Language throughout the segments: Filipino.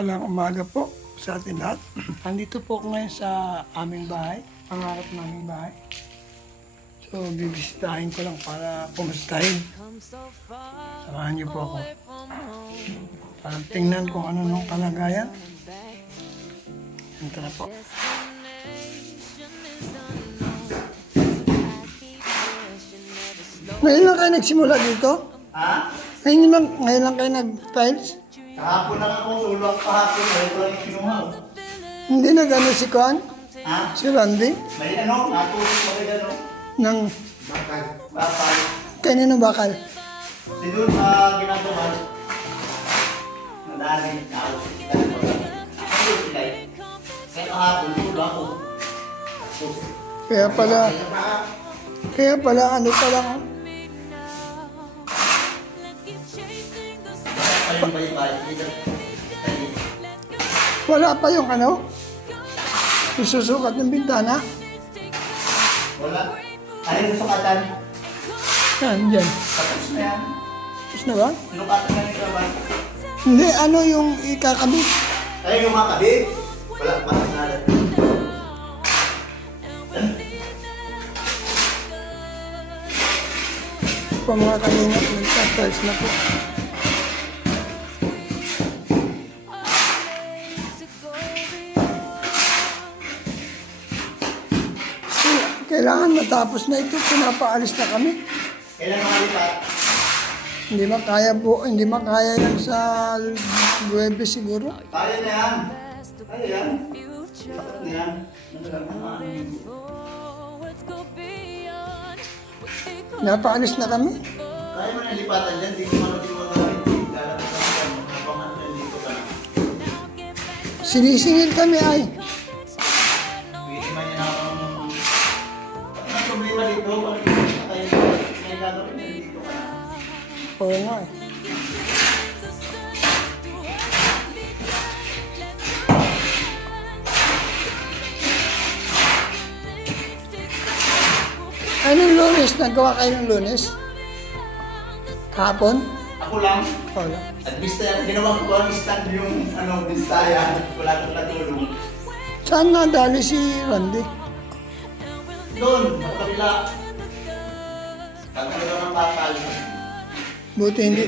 Mapagpalang umaga po sa atin lahat. Andito po ako ngayon sa aming bahay, pangarap naming bahay. So, bibisitahin ko lang para kumustahin. Samahan niyo po ako. Para tingnan kung ano nung kalagayan. Ito na po. Ngayon lang kayo nagsimula dito? Ha? Ngayon lang kayo nag-tiles? Kahapon lang ako, sulwak kahapon. Ito lang yung kinuha. Hindi nag-ano si Kuan? Ha? Si Randy? May ano, natulog mo kayo ano? Nang Bakal. Bakal. kanino bakal? Si doon ginagawa. Nadaling tao. Ano sila eh? Kaya kahapon, sulwak ako. Kaya pala ano pa lang. Ayun ba yung bahay? Wala pa yung ano? Susukat ng bintana? Wala. Ayun yung sukatan. Yan, dyan. Tapos na yan. Tapos na ba? Sinukatan na yung trabaho. Hindi, ano yung ikakabit? Ayun yung mga kabit. Wala pa na. Pa mga kanina, nagtatiles na po. Kailangan matapos na ito, pinapaalis na kami. Kailan makalipat? Hindi makaya yan sa Buwebe siguro. Kaya na yan. Kaya yan. Sapat na yan. Napaalis na kami. Kaya mo nalipatan dyan. Di mo gawin. Lalabas na yan. Napangan na dito ka na. Sinisingil kami ay. Pwede man yan ako ng... Ang problema dito, pag tayo may gagawin na dito ka na. Oo nga eh. Anong Lunes? Nagawa kayo ng Lunes? Kahapon? Ako lang. Wala. At least ginawa ko ang stand yung Vistaya. Wala kang katulong. Saan nadali si Randy? Doon, sa kabila. Kakalaga ng bakal. Buti hindi.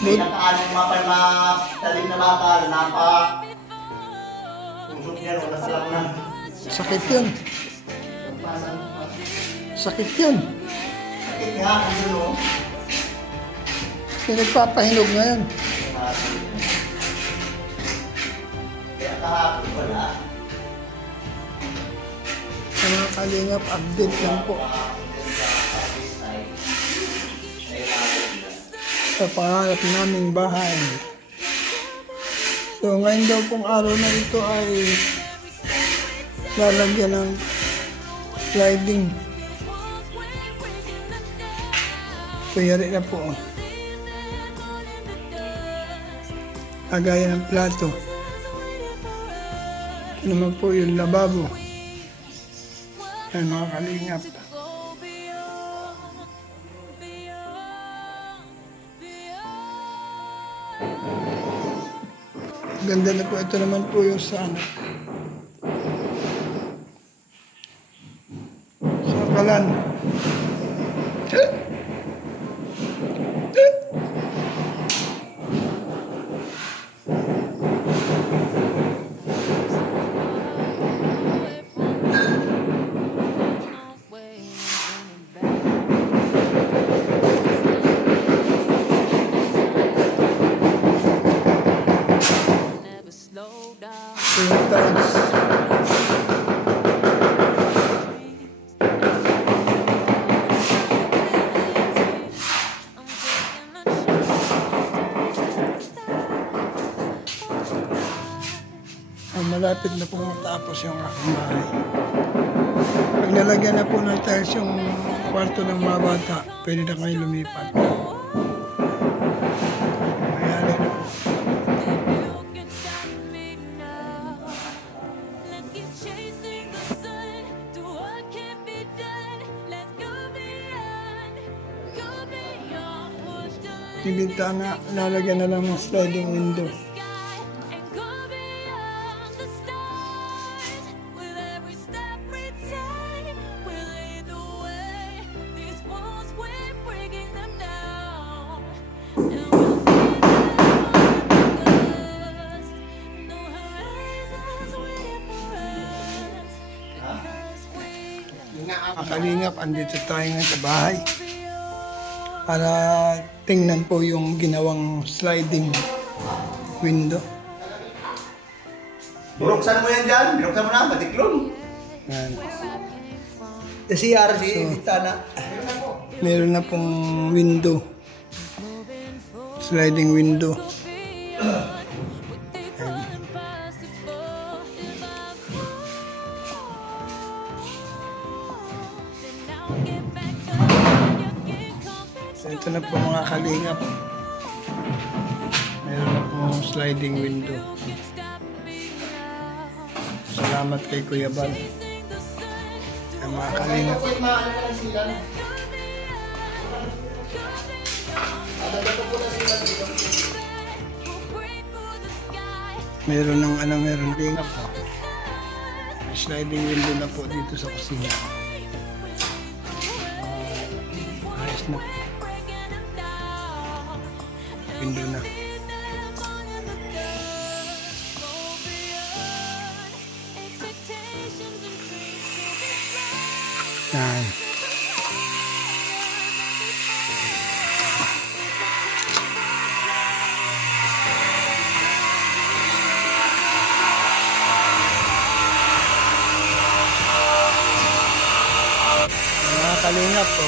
May nakaanong matalim na bakal. Pusok niya, wala sa lang na. Sakit yun. Sakit yun. Sakit nga, ano no? Nagpapahinog ngayon. Kaya kahapon wala. Mga kalingap, update lang po. Sa pangarap naming bahay. So ngayon daw pong araw na ito ay lalagyan ng sliding. Kuyari na po. Lagaya ng plato. Ito naman po yung lababo. Ayan mga kalingap. Ganda na po. Ito naman po yung sa ano. Sa kalan. Malapit na po matapos yung aking bahay. Pag nalagyan na po ng tiles yung kwarto ng mga bata, pwede na kayo lumipat. Mayari na po. Yung bintana, lalagyan na lang ng sliding window. Kalingap, andito tayo ngayon sa bahay para tingnan po yung ginawang sliding window. Buruksan mo yan dyan. Buruksan mo na, matiklon. Yan. Kasi RC, bintana. Meron na pong window. Sliding window. Ito na po mga kalingap. Meron na pong sliding window. Salamat kay Kuya Bal. Ang mga kalingap. Meron ng meron kalingap po. May sliding window na po dito sa kusina. Ayos na. Window na. Yan. Mga kalingap po.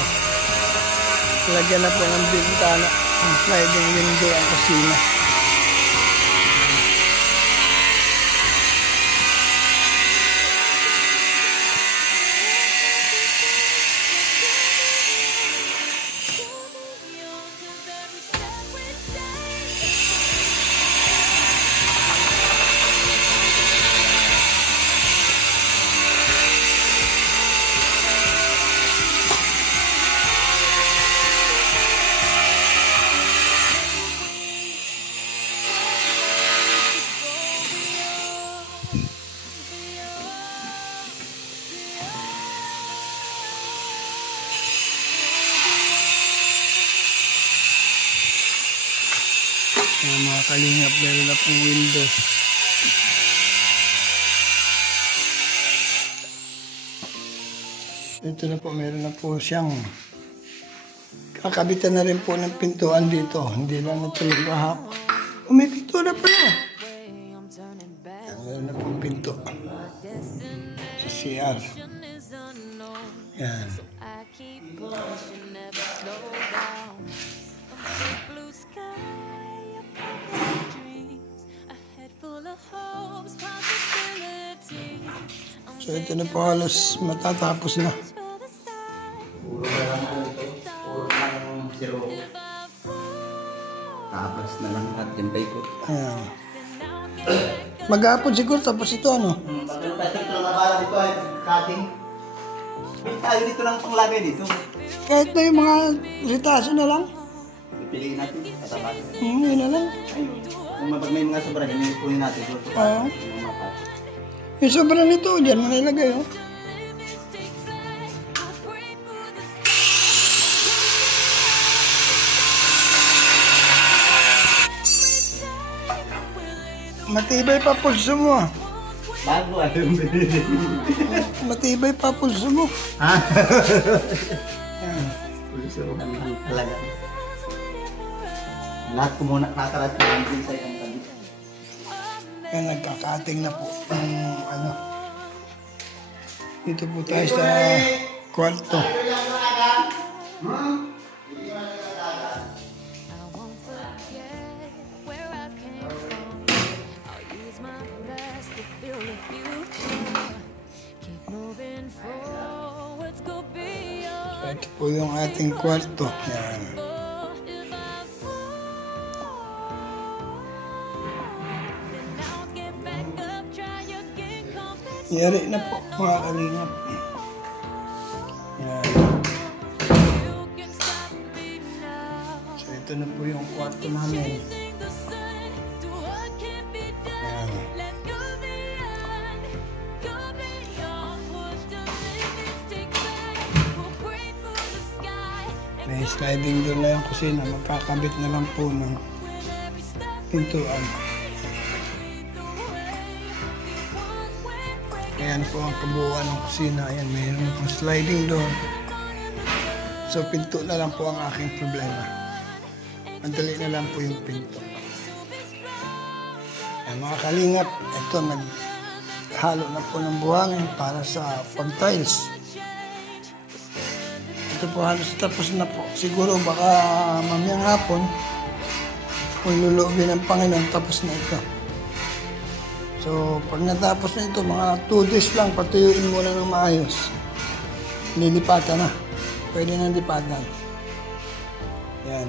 Lagyan na po ng bintana. Ang sliding window ang kusina. Mga kalingap, meron na pong window. Ito na po, meron na po siyang kakabitan na rin po ng pintuan dito. Hindi lang natuloy kahapon. May pinto na pala. Meron na pong pinto. Sa CR. Yan. So ito na po halos matatapos na. Puro na lang ito. Puro lang zero. Tapos na lang at yung ko. Ayan. Maghapon siguro tapos ito ano? Pagkakasik lang nakala dito ay cutting. May tayo dito lang panglagay dito. Kahit na yung mga ritaso na lang. Pipiliin natin. Katabasin. Yun na lang. Kung may mga sobra, kunin natin. Oo. Yung sobrang nito, dyan mo nilagay, oh. Matibay pa pulso mo, ah. Bago, ano binili? Matibay pa pulso mo. Ha? Pulso mo kami talaga. Lahat ko muna nakarat yung design ang tabi. Yan, nagkakating na po. Dito po tayo sa kwarto. Ito po yung ating kwarto. Yan. Yari na po mga kalingap. Yan. So ito ito na po yung kwarto namin. Ayan. May sliding door na yung kusina. Magkakabit na lang po ng pintuan. Ayan po ang kabuuan ng kusina. Ayan, mayroon pong sliding door. So, pinto na lang po ang aking problema. Madali na lang po yung pinto. Ayan, mga kalingap, ito, naghalo na po ng buhangin para sa pag-tiles. Ito po halos tapos na po. Siguro baka mamayang hapon, kung luluobin ng Panginoon, tapos na ito. So, pag natapos na ito, mga 2 days lang, patuyuin muna ng maayos. Lilipatan na. Pwede nang lipatan. Yan.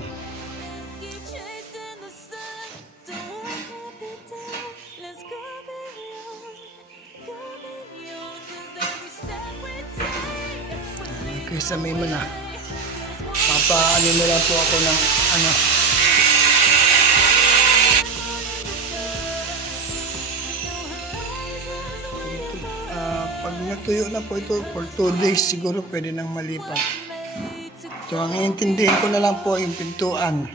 Kisame mo na. Papaano mo lang po ako ng ano. Pag natuyo na po ito for 2 days siguro pwede nang malipat. So ang iintindihin ko na lang po yung pintuan.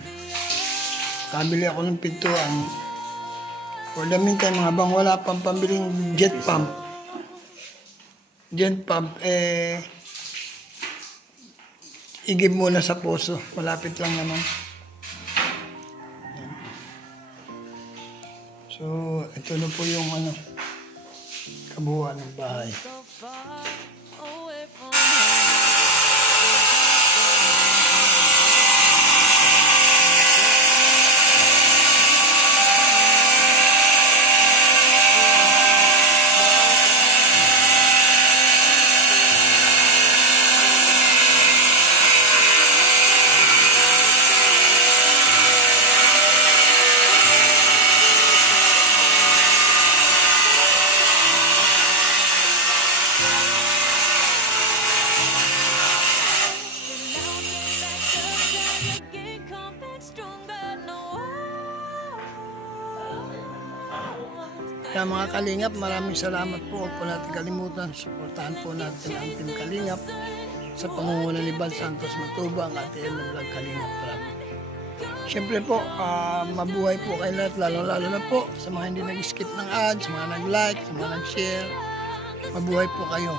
Kabili ako ng pintuan. For the meantime, habang wala pang pambiling jet pump, igib muna sa puso. Malapit lang naman. So, ito na po yung ano, kabuuan ng bahay. Kaya mga Kalingap, maraming salamat po. Huwag po natin kalimutan. Suportahan po natin ang Team Kalingap sa pangunguna ni Bal Santos Matuba, ang ATM ng Vlog Kalingap. Siyempre po, mabuhay po kayo lahat, lalo na po sa mga hindi nag-skip ng ads, sa mga nag-like, sa mga nag-share. Mabuhay po kayo.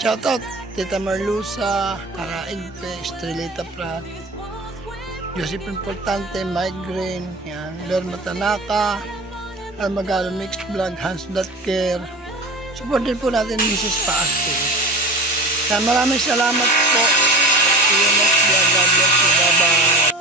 Shoutout, Tita Marlusa, Karaigpe, Estrelita Prat, Joseph Importante, Migraine, yan, Lerma Tanaka, Almagalo Mixed Vlog, Hans Datker. Support din po natin Mrs. Paasti. Kaya maraming salamat po. See you next vlog. God bless you. Bye-bye.